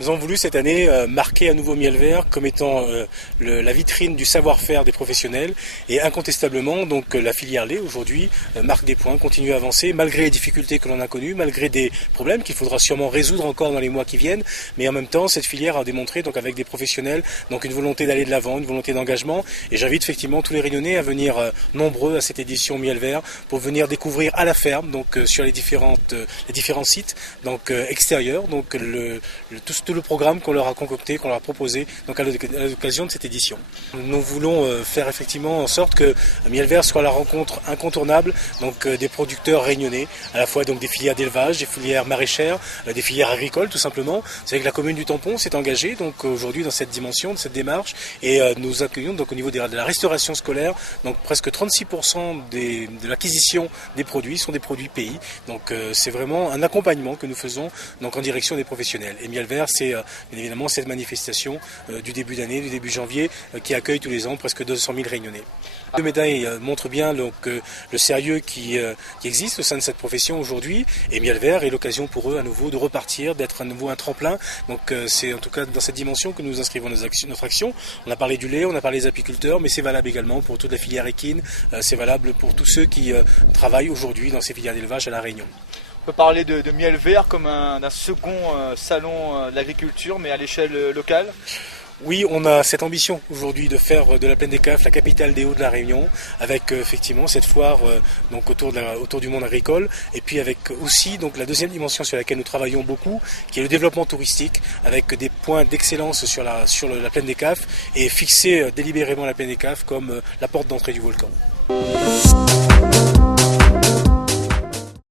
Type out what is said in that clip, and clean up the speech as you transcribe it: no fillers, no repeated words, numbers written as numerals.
Nous avons voulu cette année marquer à nouveau Miel Vert comme étant la vitrine du savoir-faire des professionnels et incontestablement donc la filière lait aujourd'hui marque des points, continue à avancer malgré les difficultés que l'on a connues, malgré des problèmes qu'il faudra sûrement résoudre encore dans les mois qui viennent, mais en même temps cette filière a démontré donc avec des professionnels donc une volonté d'aller de l'avant, une volonté d'engagement et j'invite effectivement tous les Réunionnais à venir nombreux à cette édition Miel Vert pour venir découvrir à la ferme donc sur les différents sites donc extérieurs donc tout le programme qu'on leur a concocté, qu'on leur a proposé donc à l'occasion de cette édition. Nous voulons faire effectivement en sorte que Miel Vert soit la rencontre incontournable donc des producteurs réunionnais, à la fois donc des filières d'élevage, des filières maraîchères, des filières agricoles tout simplement. C'est vrai que la commune du Tampon s'est engagée donc aujourd'hui dans cette dimension, de cette démarche et nous accueillons donc au niveau de la restauration scolaire donc presque 36% de l'acquisition des produits sont des produits pays. Donc c'est vraiment un accompagnement que nous faisons donc en direction des professionnels. Et Miel Vert c'est bien évidemment cette manifestation du début d'année, du début janvier, qui accueille tous les ans presque 200 000 Réunionnais. Les médailles montrent bien donc, le sérieux qui existe au sein de cette profession aujourd'hui et Miel Vert est l'occasion pour eux à nouveau de repartir, d'être à nouveau un tremplin. Donc c'est en tout cas dans cette dimension que nous inscrivons notre action. On a parlé du lait, on a parlé des apiculteurs, mais c'est valable également pour toute la filière équine, c'est valable pour tous ceux qui travaillent aujourd'hui dans ces filières d'élevage à La Réunion. On peut parler de Miel Vert comme d'un second salon de l'agriculture, mais à l'échelle locale. Oui, on a cette ambition aujourd'hui de faire de la Plaine des Cafes la capitale des Hauts de la Réunion, avec effectivement cette foire donc autour du monde agricole, et puis avec aussi donc la deuxième dimension sur laquelle nous travaillons beaucoup, qui est le développement touristique, avec des points d'excellence sur la Plaine des Cafes, et fixer délibérément la Plaine des Cafes comme la porte d'entrée du volcan.